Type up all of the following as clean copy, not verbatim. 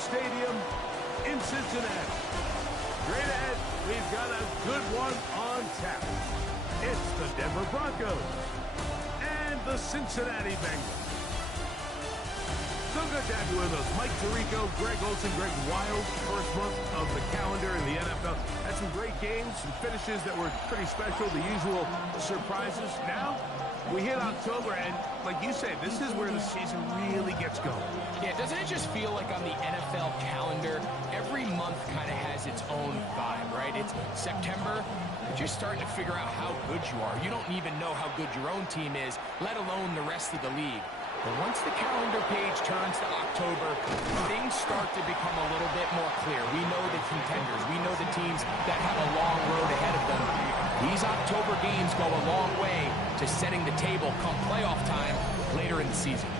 Stadium in Cincinnati. Straight ahead, we've got a good one on tap. It's the Denver Broncos and the Cincinnati Bengals. So good to have you with us. Mike Tirico, Greg Olson, Greg Wild. First month of the calendar in the NFL. Had some great games, some finishes that were pretty special, the usual surprises. Now, we hit October, and like you said, this is where the season really gets going. Yeah, doesn't it just feel like on the NFL calendar, every month kind of has its own vibe, right? It's September, you're just starting to figure out how good you are. You don't even know how good your own team is, let alone the rest of the league. But once the calendar page turns to October, things start to become a little bit more clear. We know the contenders. We know the teams that have a long road ahead of them. These October games go a long way to setting the table come playoff time later in the season.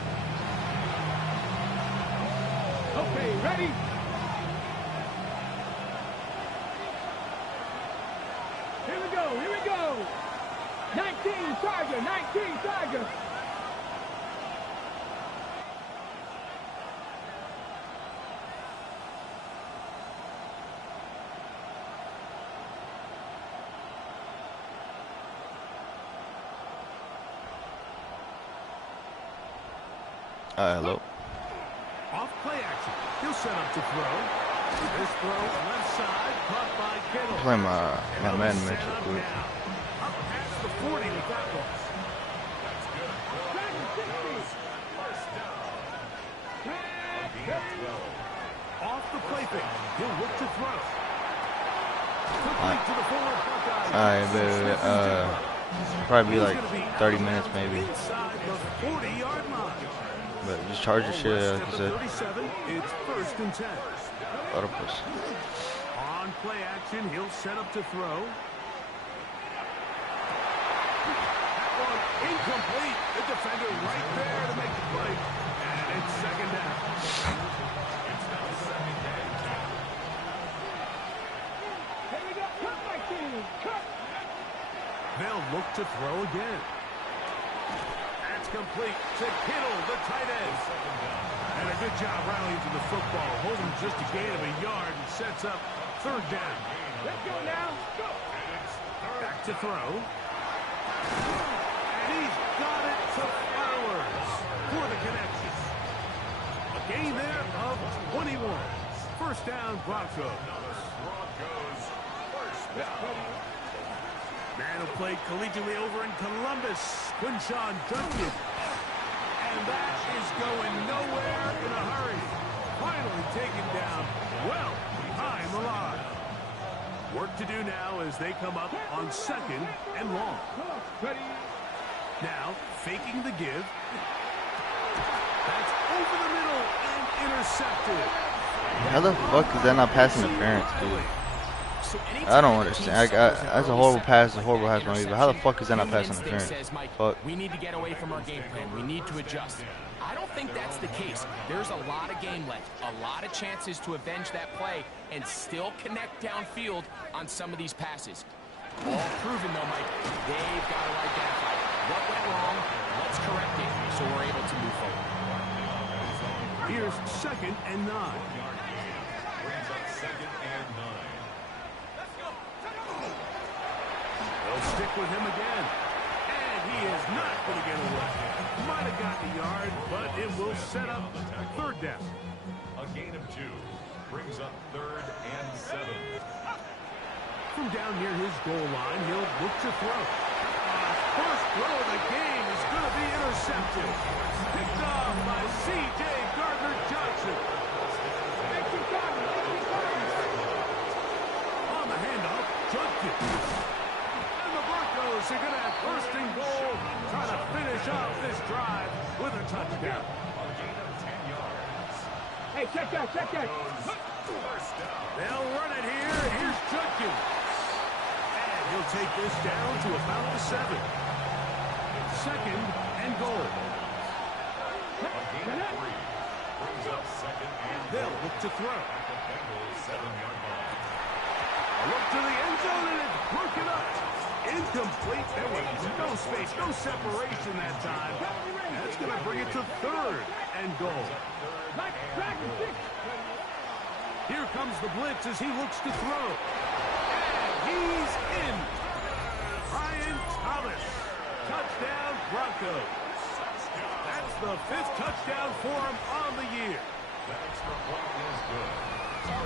Okay, ready? Here we go, here we go. 19 Charger, 19 Charger. Hello. Off play action. He'll set up to throw. This throw left side, caught by Kittle. Play my Madden match real quick. Up past the 40 with that one. That's good. Off the play fake. He'll look to throw. Complete to the forward Buckeye. Alright, baby. Probably be like 30 minutes maybe. Inside the 40-yard line. But just charge your shit, like I said. 37, it's first and 10. Platypus. On play action, he'll set up to throw. That one incomplete. The defender right there to make the play. And it's second down. It's now second down. Here we go, cut my team, cut. They'll look to throw again. That's complete to Kittle, the tight end. And a good job rallying to the football. Holding just a gain of a yard and sets up third down. Let's go now, go. Back to throw. And he's got it to Flowers for the connection. A gain there of 21. First down, Broncos. First down. Man who played collegiately over in Columbus, Quinshawn Judkins. And that is going nowhere in a hurry. Finally taken down well behind the line. Work to do now as they come up on second and long. Now, faking the give. That's over the middle and intercepted. How the fuck is that not pass interference, dude? I don't understand. That's a horrible pass, a horrible pass, but how the fuck is that not pass interference? Fuck. We need to get away from our game plan. We need to adjust. I don't think that's the case. There's a lot of game left, a lot of chances to avenge that play and still connect downfield on some of these passes. All proven, though, Mike. They've got to identify what went wrong, let's correct it, so we're able to move forward. Here's second and 9. They'll stick with him again. And he is not going to get away. Might have got the yard, but it will set up third down. A gain of 2 brings up third and 7. From down near his goal line, he'll look to throw. First throw of the game is going to be intercepted. Picked off by C.J. Gardner-Johnson. On the handoff, Judkins. They're going to have first and goal, trying to finish off this drive with a touchdown. Hey, check that, check that. They'll run it here. Here's Judkins. And he'll take this down to about the 7. Second and goal. They'll look to throw. A look to the end zone, and it's broken up. Incomplete. There was no space, no separation that time. That's going to bring it to third and goal. Here comes the blitz as he looks to throw. And he's in. Brian Thomas. Touchdown, Broncos. That's the 5th touchdown for him on the year. That extra point is good.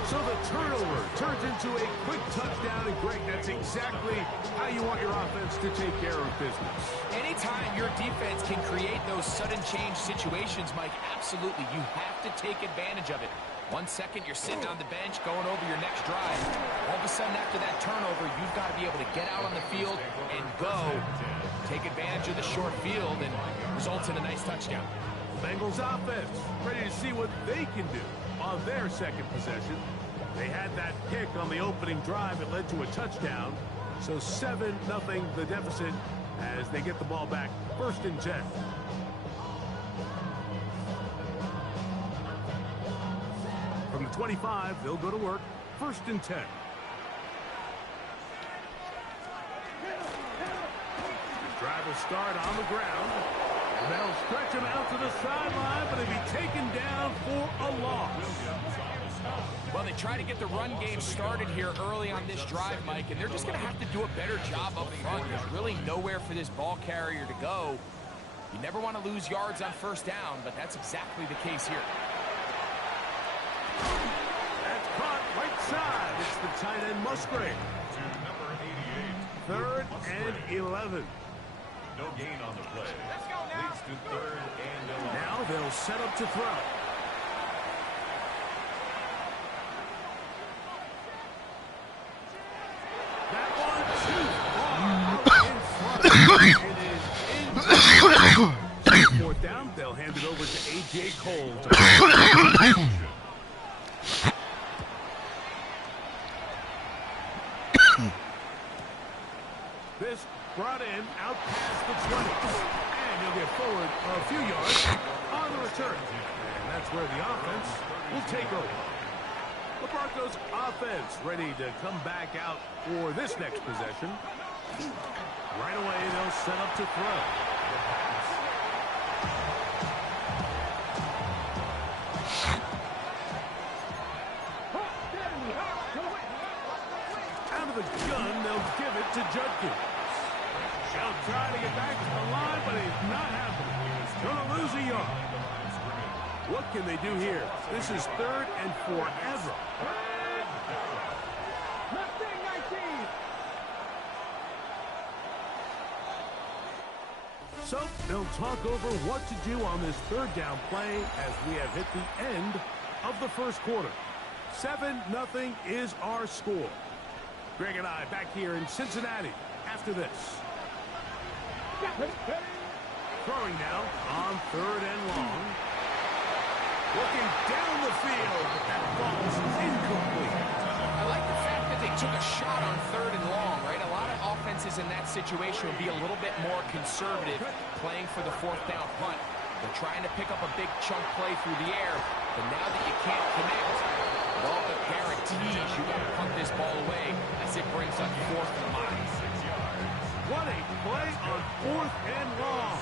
So the turnover turns into a quick touchdown, and Greg, that's exactly how you want your offense to take care of business. Anytime your defense can create those sudden change situations, Mike, absolutely, you have to take advantage of it. 1 second, you're sitting on the bench going over your next drive. All of a sudden, after that turnover, you've got to be able to get out on the field and go, take advantage of the short field, and results in a nice touchdown. Bengals offense ready to see what they can do on their second possession. They had that kick on the opening drive. It led to a touchdown. So 7-0 the deficit as they get the ball back. 1st and 10. From the 25, they'll go to work. 1st and 10. The drive will start on the ground. They'll stretch him out to the sideline, but he'll be taken down for a loss. Well, they try to get the run game started here early on this drive, Mike, and they're just going to have to do a better job up front. There's really nowhere for this ball carrier to go. You never want to lose yards on 1st down, but that's exactly the case here. That's caught right side. It's the tight end Musgrave. To number 88. 3rd and 11. No gain on the play. Leads to 3rd and 11. Now they'll set up to throw. That one too far. It is in. 4th down. They'll hand it over to A.J. Cole. This brought in out past the 20. And he'll get forward a few yards on the return. And that's where the offense will take over. The Broncos offense ready to come back out for this next possession. Right away, they'll set up to throw. Out of the gun, they'll give it to Judkins. They'll try to get back to the line, but it's not happening. He's going to lose a yard. What can they do here? This is 3rd and forever. So they'll talk over what to do on this 3rd down play as we have hit the end of the 1st quarter. 7-0 is our score. Greg and I back here in Cincinnati after this. Throwing now on 3rd and long. Looking down the field, but that ball is incomplete. I like the fact that they took a shot on 3rd and long, right? A lot of offenses in that situation would be a little bit more conservative playing for the 4th down punt. They're trying to pick up a big chunk play through the air, but now that you can't connect, well, the guarantees you got to punt this ball away as it brings up 4th and long. What a play on 4th and long.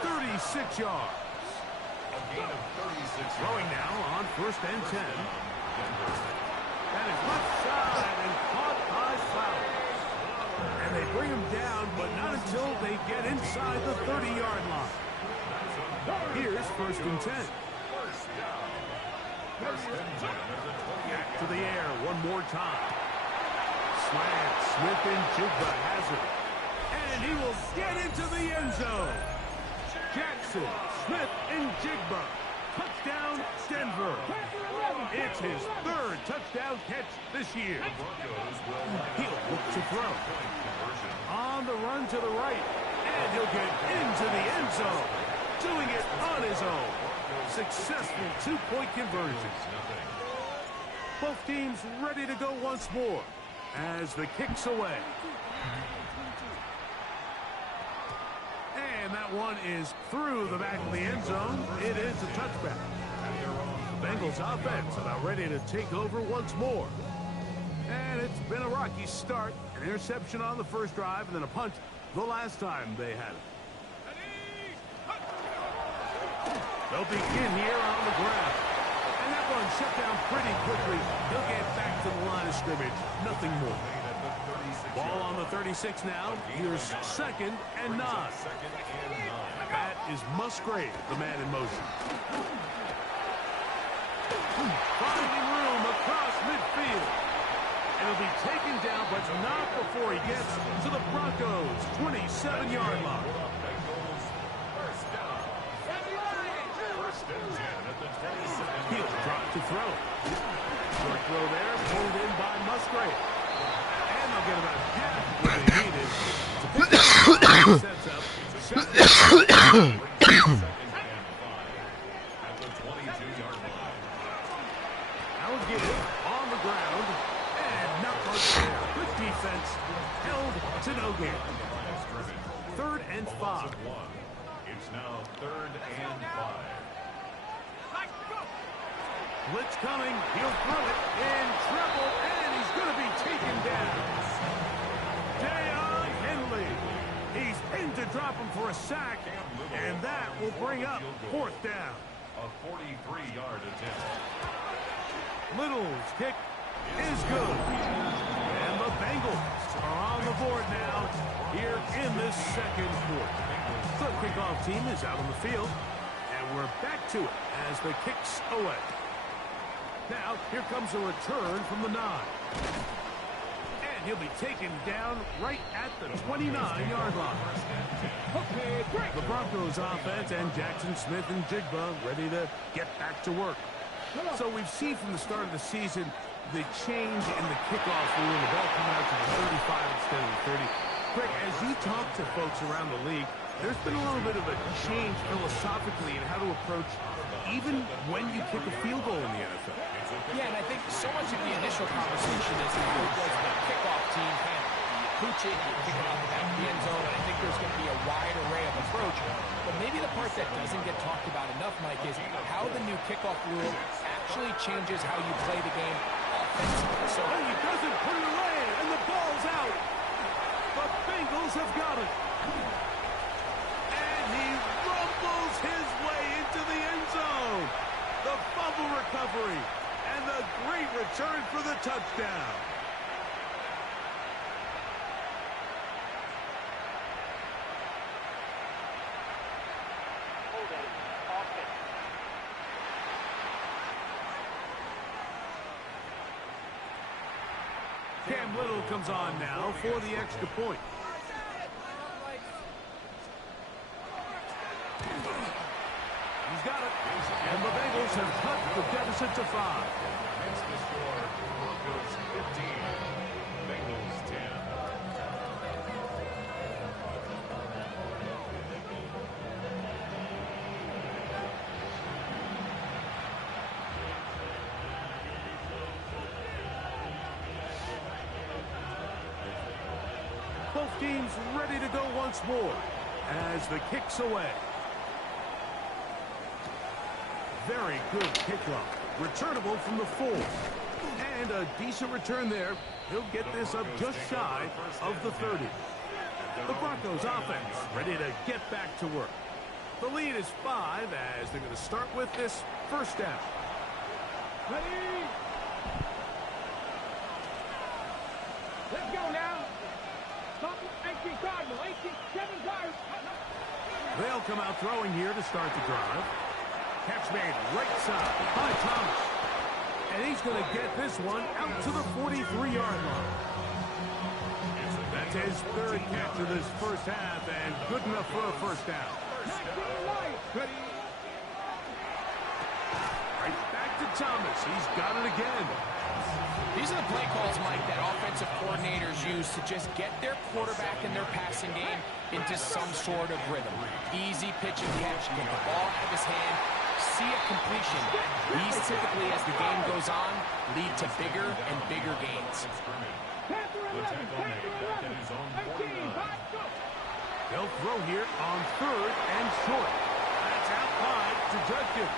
36 yards. A gain of 36. Throwing now on 1st and 10. That is left side and caught by Flowers. And they bring him down, but not until they get inside the 30-yard line. Here's 1st and 10. Back to the air one more time. Slant. Smith and Jigba has it. And he will get into the end zone. Jackson, Smith, and Jigba. Touchdown, Denver. It's his 3rd touchdown catch this year. He'll look to throw. On the run to the right. And he'll get into the end zone. Doing it on his own. Successful 2-point conversion. Both teams ready to go once more as the kick's away. And that one is through the back of the end zone. It is a touchback. Bengals offense about ready to take over once more. And it's been a rocky start. An interception on the 1st drive and then a punt the last time they had it. They'll begin here on the ground. And that one shut down pretty quickly. He'll scrimmage, nothing more. Ball on the 36 now. Here's 2nd and 9. That is Musgrave, the man in motion. Finding room across midfield. It'll be taken down, but not before he gets to the Broncos' 27-yard line. He'll drop to throw. Short throw there, pulled in by Musgrave. And they'll get about half what they needed to pick up. Sets up. I'll get it on the ground. And not much there. Good defense. Held to no gain. 3rd and 5. It's now 3rd and 5. Blitz coming. He'll throw it in trouble, and he's going to be taken down. Deion Henley. He's pinned to drop him for a sack, and that will bring up 4th down. A 43-yard attempt. Little's kick is good. And the Bengals are on the board now here in this 2nd quarter. The kickoff team is out on the field, and we're back to it as the kick's away. Now, here comes a return from the 9. And he'll be taken down right at the 29-yard line. The Broncos offense and Jackson Smith and Jigba ready to get back to work. So we've seen from the start of the season the change in the kickoff rule, the ball coming out to the 35 instead of the 30. Greg, as you talk to folks around the league, there's been a little bit of a change philosophically in how to approach even when you kick a field goal in the NFL. Yeah, and I think so much of the initial conversation is how does the kickoff team handle it? You pooch it, you kick it out the back of the end zone, and I think there's going to be a wide array of approach. But maybe the part that doesn't get talked about enough, Mike, is how the new kickoff rule actually changes how you play the game offensively. So he doesn't put it away, and the ball's out. The Bengals have got it. And he rumbles his way into the end zone. The fumble recovery and the great return for the touchdown. Cam Little comes on now for the extra point. He's got it. And the Bengals have cut the deficit to 5. Makes the score Broncos 15, Bengals 10. Both teams ready to go once more as the kick's away. Very good kickoff. Returnable from the 4. And a decent return there. He'll get this up just shy of the 30. The Broncos offense ready to get back to work. The lead is 5 as they're going to start with this first down. Ready? Let's go now. 18 Cardinal, 18, 7 Cardinal. They'll come out throwing here to start the drive. Catch made right side by Thomas. And he's going to get this one out to the 43-yard line. That's his 3rd catch of this first half and good enough for a first down. Right back to Thomas. He's got it again. These are the play calls, Mike, that offensive coordinators use to just get their quarterback and their passing game into some sort of rhythm. Easy pitch and catch, get the ball out of his hand, see a completion. These typically, as the game goes on, lead to bigger and bigger gains. They'll throw here on 3rd and short. That's out wide to Judkins.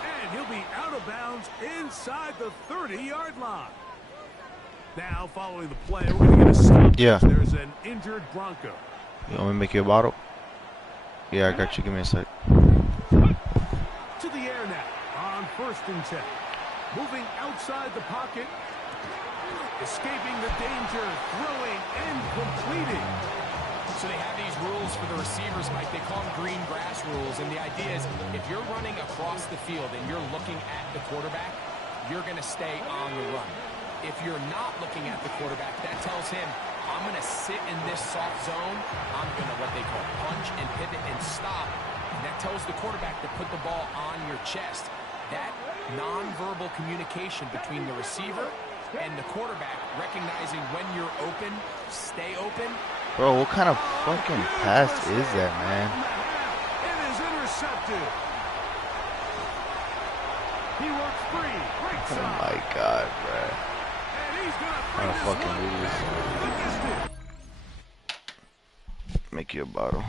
And he'll be out of bounds inside the 30-yard line. Now, following the play, we're going to get a stop. Yeah. There's an injured Bronco. You want me to make you a bottle? Yeah, I got you. Give me a sec. To the air now on 1st and 10. Moving outside the pocket. Escaping the danger, throwing and completing. So they have these rules for the receivers, Mike. They call them green grass rules. And the idea is if you're running across the field and you're looking at the quarterback, you're going to stay on the run. If you're not looking at the quarterback, that tells him, I'm going to sit in this soft zone. I'm going to what they call punch and pivot and stop. And that tells the quarterback to put the ball on your chest. That nonverbal communication between the receiver and the quarterback, recognizing when you're open, stay open. Bro, what kind of fucking pass is that, man? It is intercepted. He works free. Right Oh side. my god, bro. And he's gonna I'm bring gonna this fucking one lose. back the distance. Make you a bottle.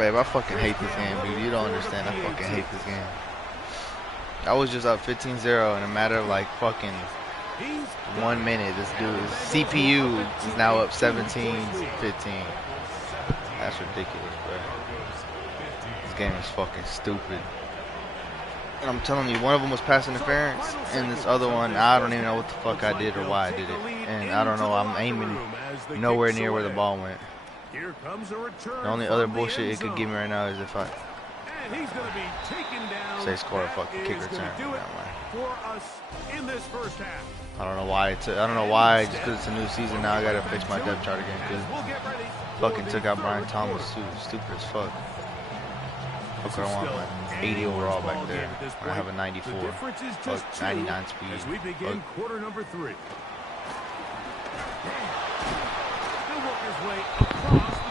Babe, I fucking hate this game, dude. You don't understand. I fucking hate this game. I was just up 15-0 in a matter of like fucking 1 minute. This dude's CPU is now up 17-15. That's ridiculous, bro. This game is fucking stupid. And I'm telling you, one of them was pass interference, and this other one, I don't even know what the fuck I did or why I did it. And I don't know, I'm aiming nowhere near where the ball went. The only other bullshit it could give me right now is if I say score a fucking kick return. I don't know why I don't know why, just because it's a new season now I gotta fix my depth chart again, because fucking took out Brian Thomas too. Stupid as fuck. Look, I want like 80 overall back there. I have a 94. Fuck, 99 speed. As we begin quarter number 3.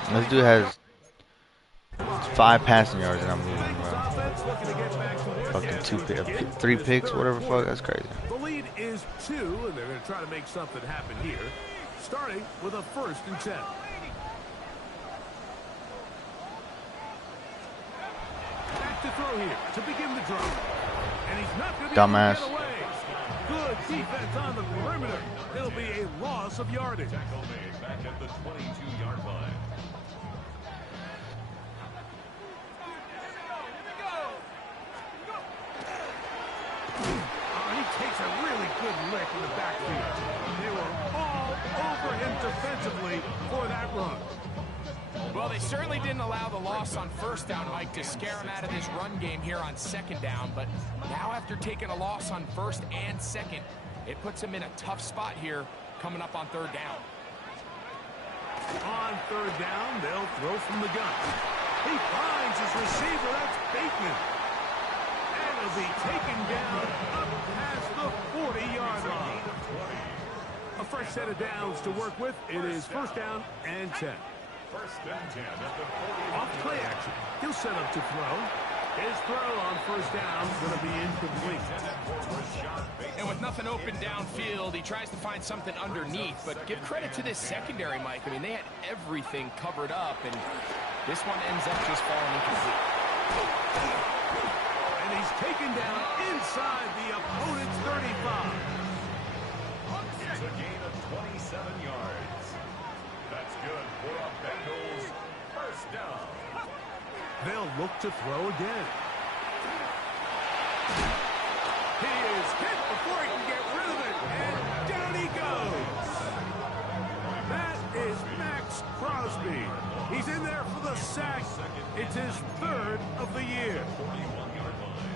This dude has 5 passing yards and I'm losing, bro. Fucking 3 picks, whatever fuck, that's crazy. The lead is 2, and they're going to try to make something happen here. Starting with a 1st and 10. Back to throw here to begin the drive. And he's not going to be able to get away. Good defense on the perimeter. It'll be a loss of yardage. Tackle made back at the 22-yard line. He takes a really good lick in the backfield. They were all over him defensively for that run. Well, they certainly didn't allow the loss on 1st down, Mike, to scare him out of this run game here on 2nd down. But now after taking a loss on 1st and 2nd, it puts him in a tough spot here coming up on 3rd down. On 3rd down, they'll throw from the gun. He finds his receiver. That's Bateman. And he'll be taken down up past the 40-yard line. A fresh set of downs to work with. It is 1st down and 10. 1st and 10 at the 40. Off play action. He'll set up to throw. His throw on 1st down is going to be incomplete. And with nothing open downfield, he tries to find something underneath. But give credit to this secondary, Mike. I mean, they had everything covered up, and this one ends up just falling incomplete. And he's taken down inside the opponent's 35. It's a gain of 27 yards. That's good for a Bengals 1st down. They'll look to throw again. He is hit before he can get rid of it, and down he goes. That is Max Crosby. He's in there for the sack. It's his 3rd of the year. 41-yard line.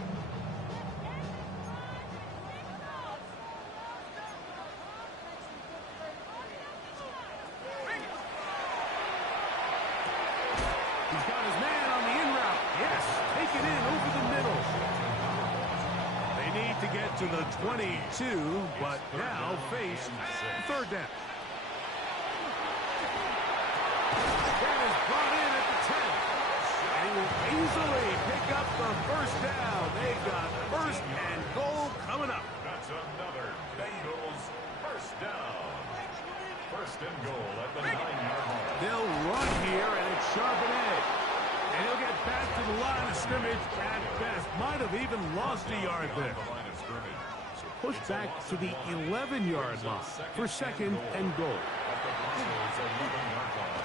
He's got his man on the in route. Yes, take it in over the middle. They need to get to the 22, but now face 3rd down. That is brought in at the 10. And he will easily pick up the 1st down. They got 1st and goal coming up. That's another Bengals 1st down. 1st and goal at the 9-yard line. They'll run here, and it's sharp and edge. And he'll get back to the line of scrimmage at best. Might have even lost a yard there. The line of scrimmage. So push back to the 11-yard line for 2nd and goal. At the Broncos 11-yard line.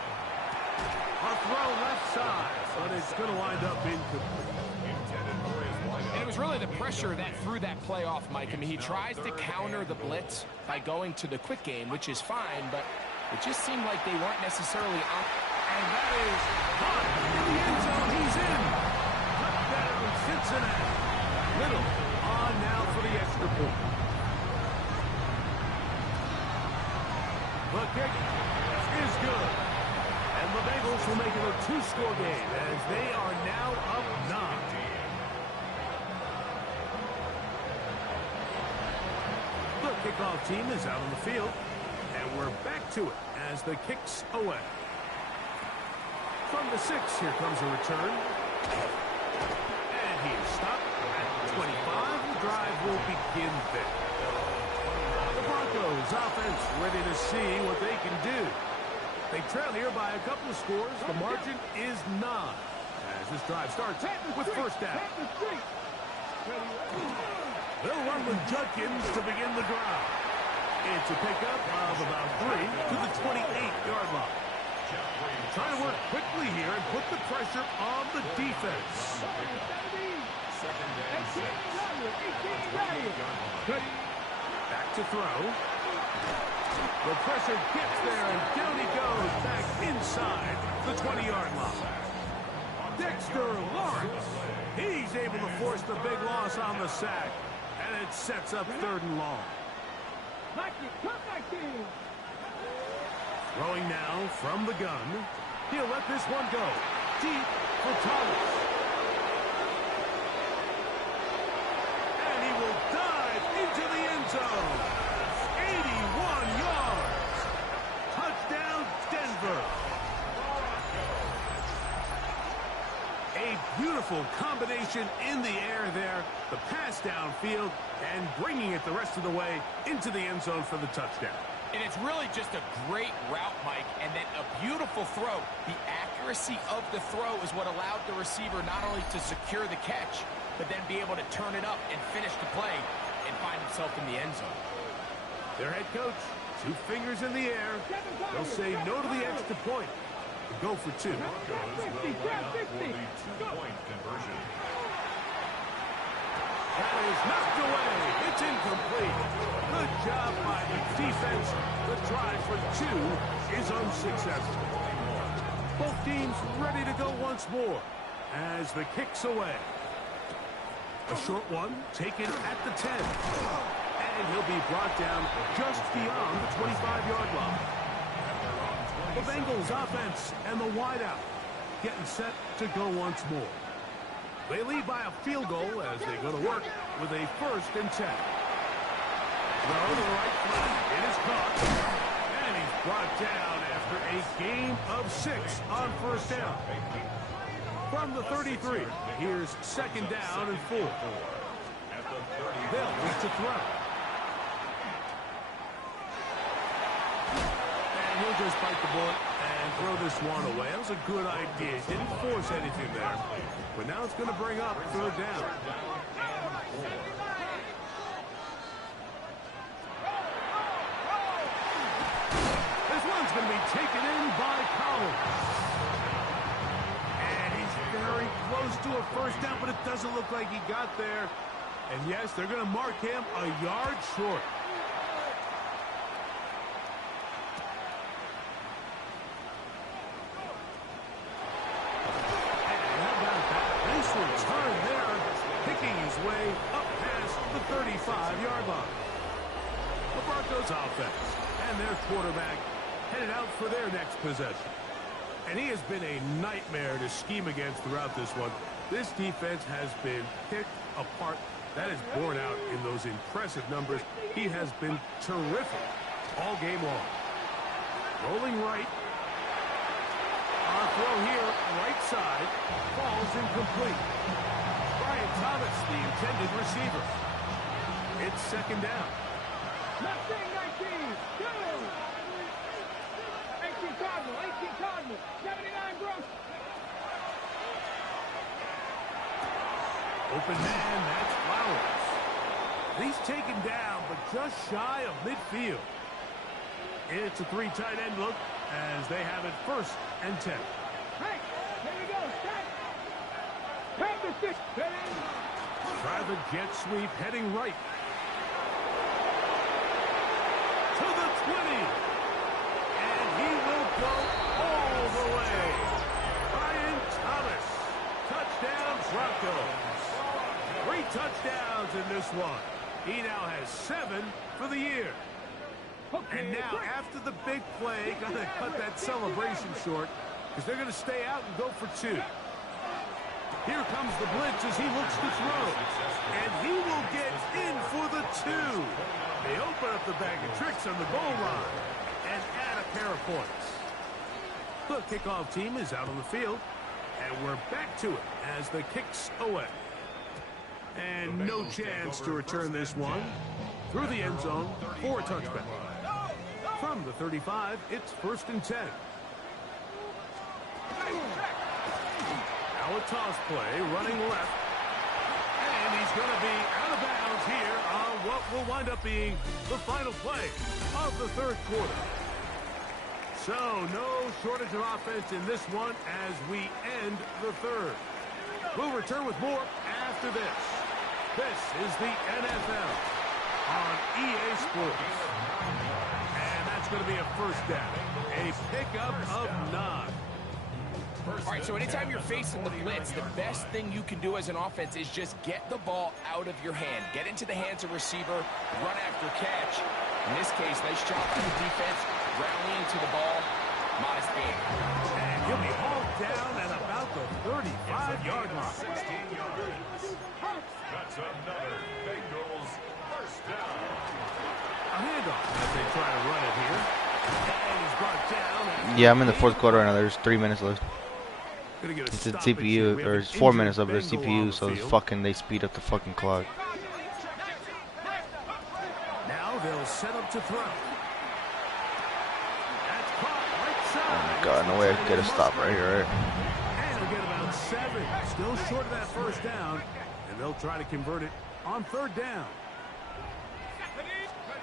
A throw left side, but it's going to wind up incomplete. Intended for his wideout. And it was really the pressure that threw that play off, Mike. I mean, he tries to counter the blitz by going to the quick game, which is fine, but it just seemed like they weren't necessarily on. And that is hot in the end zone. He's in. Touchdown, Cincinnati. Little on now for the extra point. The kick is good. And the Bengals will make it a 2-score game as they are now up 9. The kickoff team is out on the field. And we're back to it as the kick's away. From the 6, here comes a return. And he is stopped at 25. The drive will begin there. The Broncos offense ready to see what they can do. They trail here by a couple of scores. The margin is 9. this drive starts with first down. They'll run with Judkins to begin the drive. It's a pickup of about 3 to the 28-yard line. Trying to work quickly here and put the pressure on the defense. Back to throw. The pressure gets there, and down he goes back inside the 20-yard line. Dexter Lawrence. He's able to force the big loss on the sack, and it sets up 3rd and long. Throwing now from the gun. He'll let this one go. Deep for Thomas. And he will dive into the end zone. 81 yards. Touchdown, Denver. A beautiful combination in the air there. The pass downfield and bringing it the rest of the way into the end zone for the touchdown. And it's really just a great route, Mike, and then a beautiful throw. The accuracy of the throw is what allowed the receiver not only to secure the catch, but then be able to turn it up and finish the play and find himself in the end zone. Their head coach, 2 fingers in the air. They'll say no to the extra point. Go for 2. Broncos will line up for the 2-point conversion. That is knocked away. It's incomplete. Good job by the defense. The drive for 2 is unsuccessful. Both teams ready to go once more as the kick's away. A short one taken at the 10. And he'll be brought down just beyond the 25-yard line. The Bengals offense and the wideout getting set to go once more. They lead by a field goal as they go to work with a 1st and 10. Throw to the right flat. It is caught. And he's brought down after a gain of 6 on 1st down. From the 33, here's 2nd down and 4. Bill is to throw. And he'll just bite the bullet and throw this one away. That was a good idea. Didn't force anything there. But now it's going to bring up 3rd down. This one's going to be taken in by Collins. And he's very close to a 1st down, but it doesn't look like he got there. And yes, they're going to mark him a yard short. Return there, picking his way up past the 35-yard line. The Broncos offense and their quarterback headed out for their next possession. And he has been a nightmare to scheme against throughout this one. This defense has been picked apart. That is borne out in those impressive numbers. He has been terrific all game long. Rolling right. Our throw here, right side, falls incomplete. Brian Thomas, the intended receiver. It's 2nd down. 19, 18 Cardinals, 79 Broncos. Open man, that's Flowers. He's taken down, but just shy of midfield. It's a 3 tight end look as they have it 1st and 10. Hey, here we go, stop. Have the 6. Try the jet sweep heading right. To the 20. And he will go all the way. Brian Thomas. Touchdown Broncos. 3 touchdowns in this one. He now has 7 for the year. And now, after the big play, going to cut that celebration short because they're going to stay out and go for 2. Here comes the blitz as he looks to throw. And he will get in for the 2. They open up the bag of tricks on the goal line and add a pair of points. The kickoff team is out on the field, and we're back to it as the kick's away. And no chance to return this one through the end zone for a touchback. From the 35, it's 1st and 10. Now a toss play, running left. And he's going to be out of bounds here on what will wind up being the final play of the third quarter. So no shortage of offense in this one as we end the third. We'll return with more after this. This is the NFL on EA Sports. And that's going to be a first down. A pickup of 9. All right, so anytime you're facing the blitz, the best thing you can do as an offense is just get the ball out of your hand. Get into the hands of receiver, run after catch. In this case, nice job by the defense, rallying to the ball. Modest game. And he'll be hauled down at about the 35-yard line. 16 yards. That's another Bengals first down. A handoff as they try to run it here. And he's brought down. Yeah, I'm in the fourth quarter right now. There's 3 minutes left. It's a CPU, or it's 4 minutes of it, it's CPU, so it's fucking, they speed up the fucking clock. Now they'll set up to throw. That's caught right side. Oh my god, no way I can get a stop right here, right? And he'll get about 7. Still short of that first down. And they'll try to convert it on third down.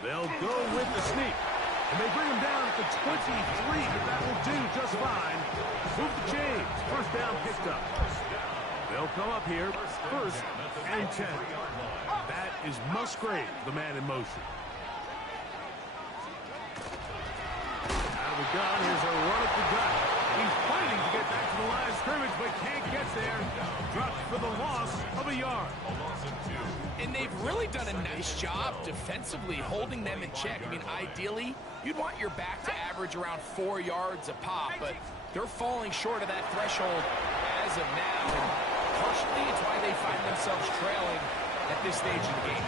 They'll go with the sneak. And they bring him down at the 23, but that will do just fine. Move the chains. First down picked up. They'll come up here. First and 10. That is Musgrave, the man in motion. Out of the gun. Here's a run up the gut. He's fighting to get back to the line of scrimmage, but can't get there. Dropped for the loss of a yard. And they've really done a nice job defensively holding them in check. I mean, ideally, you'd want your back to average around 4 yards a pop, but they're falling short of that threshold as of now. And partially, it's why they find themselves trailing at this stage of the game.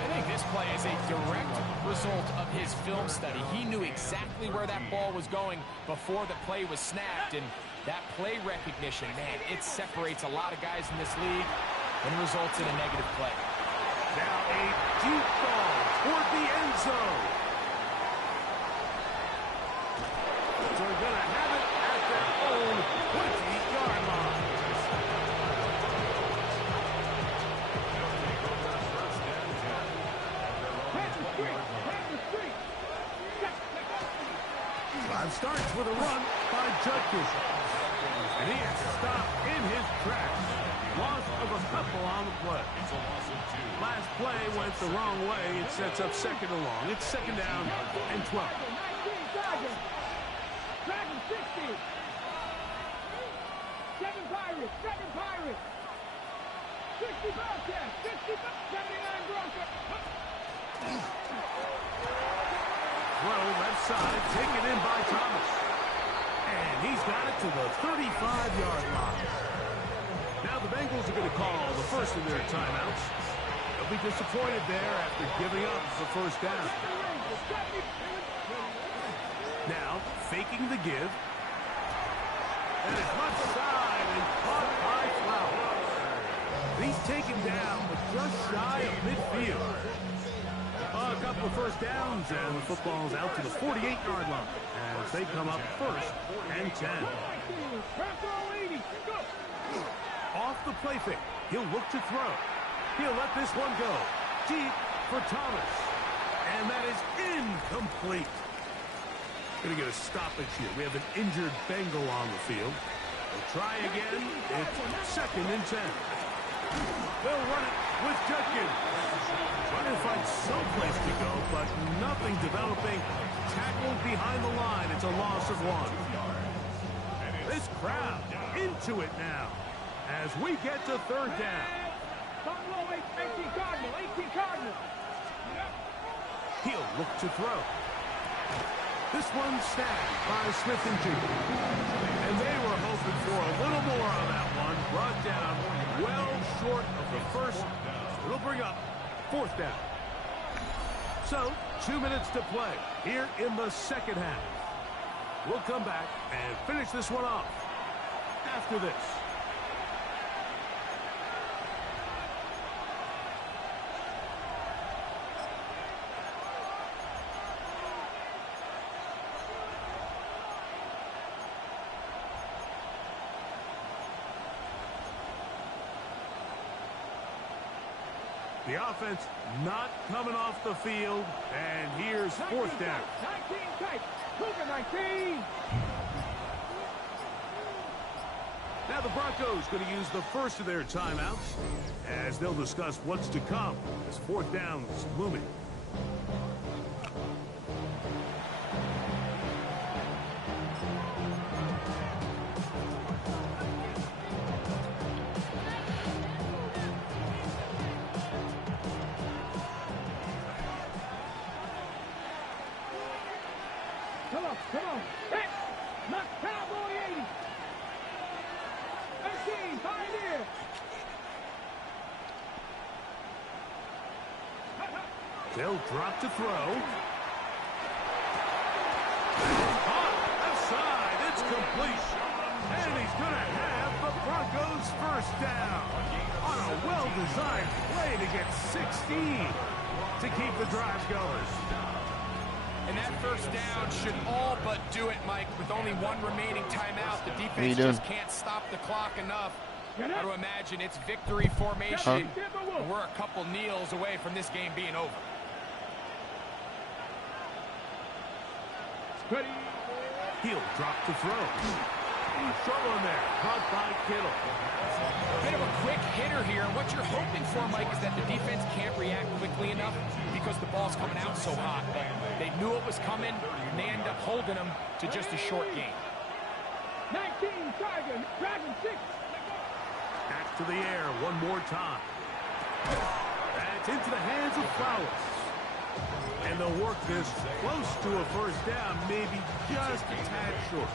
I think this play is a direct result of his film study. He knew exactly where that ball was going before the play was snapped, and that play recognition, man, it separates a lot of guys in this league and results in a negative play. Now a deep ball toward the end zone. So they're going to have it at their own 20-yard line. Drive starts with a run by Judkins. And he has to stop in his tracks. Loss of a couple on the play. Last play went the wrong way. It sets up second and long. It's second down and 12. 19 Sergeant. Dragon 60. 7 Pirates. 7 Pirates. 60 Bobcats. 60 79 Broncos. Throw left side. Taken in by Thomas. And he's got it to the 35-yard line. Now the Bengals are going to call the first of their timeouts. They'll be disappointed there after giving up the first down. Now, faking the give. And it's left side and caught by Flower. He's taken down, but just shy of midfield. A couple of first downs, and the football's out to the 48-yard line as they come up first and 10. Off the play fake. He'll look to throw. He'll let this one go. Deep for Thomas. And that is incomplete. Going to get a stoppage here. We have an injured Bengal on the field. We'll try again. It's second and 10. They'll run it with Judkins. Trying to find someplace to go, but nothing developing. Tackled behind the line. It's a loss of 1. This crowd into it now as we get to third down. 18 Cardinal. 18 Cardinal. He'll look to throw. This one snagged by Smith and Jr. And they were hoping for a little more on that one. Brought down well short of the first. It'll bring up fourth down. So, 2 minutes to play here in the second half. We'll come back and finish this one off after this. The offense not coming off the field, and here's fourth down. 19 tight. Cougar 19. Now the Broncos going to use the first of their timeouts as they'll discuss what's to come as fourth down's looming. Come on. Hey, knock Cowboy 80. 13, Pioneer. They'll drop to throw. Caught outside. It's complete. And he's going to have the Broncos first down on a well-designed play to get 16 to keep the drive going. And that first down should all but do it, Mike. With only one remaining timeout, the defense just can't stop the clock enough. Got to imagine it's victory formation. And we're a couple kneels away from this game being over. He'll drop to throw. Short one there, caught by Kittle. Bit of a quick hitter here. What you're hoping for, Mike, is that the defense can't react quickly enough because the ball's coming out so hot. But they knew it was coming, and they end up holding them to just a short game. 19, Tiger, Dragon 6. Back to the air one more time. That's into the hands of Flowers. And they'll work this close to a first down, maybe just a tad short.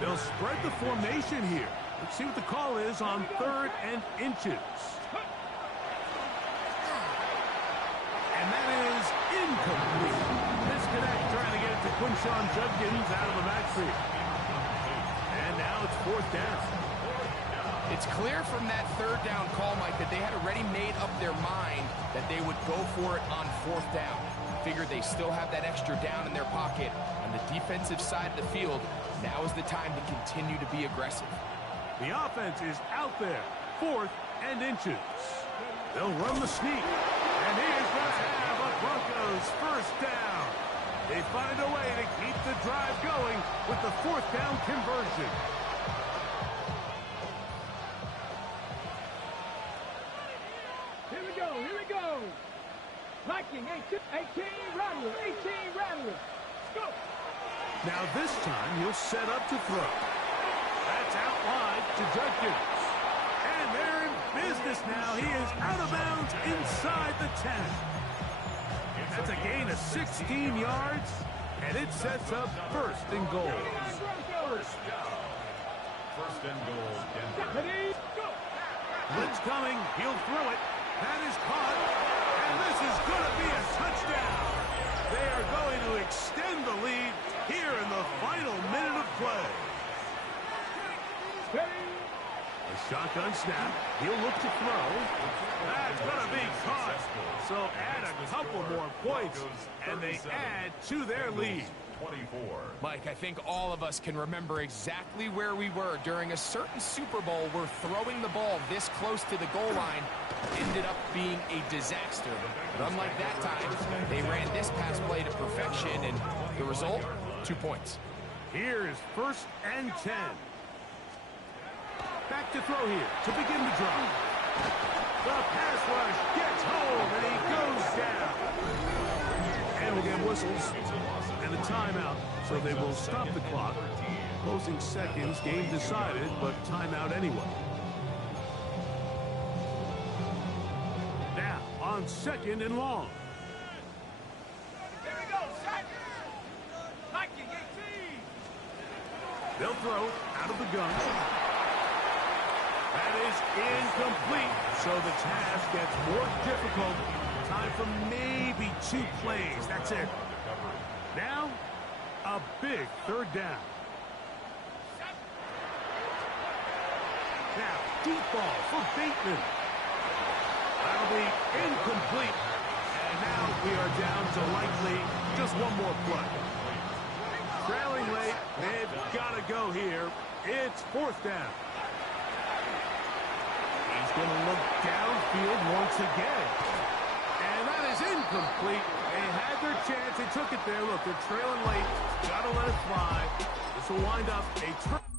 They'll spread the formation here. Let's see what the call is on 3rd and inches. And that is incomplete. Disconnect trying to get it to Quinshon Judkins out of the backfield. And now it's fourth down. It's clear from that 3rd down call, Mike, that they had already made up their mind that they would go for it on 4th down. Figured they still have that extra down in their pocket. On the defensive side of the field, now is the time to continue to be aggressive. The offense is out there, 4th and inches. They'll run the sneak, and he's going to have a Broncos first down. They find a way to keep the drive going with the 4th down conversion. Here we go. Viking, 18, Rattler, 18, Rattler. Go. Now this time he'll set up to throw. That's out wide to Judkins. And they're in business now. He is out of bounds inside the 10. That's a gain of 16 yards, and it sets up 1st and goal. First and goal, Denver. Blitz coming. He'll throw it. That is caught. And this is going to be a touchdown. They are going to extend the lead here in the final minute of play. A shotgun snap. He'll look to throw. That's going to be caught. So add a couple more points, and they add to their lead. 24. Mike, I think all of us can remember exactly where we were during a certain Super Bowl where throwing the ball this close to the goal line ended up being a disaster. But unlike that time, they ran this pass play to perfection, and the result, 2 points. Here's 1st and 10. Back to throw here to begin the drive. The pass rush gets home, and he goes down. And we'll get whistles and a timeout, so they will stop the clock. Closing seconds, game decided, but timeout anyway. Now, on 2nd and long. Here we go, Viking, 18. They'll throw out of the gun. That is incomplete, so the task gets more difficult. Time for maybe 2 plays. That's it. Now, a big 3rd down. Now, deep ball for Bateman. That'll be incomplete. And now we are down to likely just one more play. Trailing late, they've got to go here. It's 4th down. He's going to look downfield. field once again. And that is incomplete. They had their chance. They took it there. Look, they're trailing late. Got to let it fly. This will wind up a turn.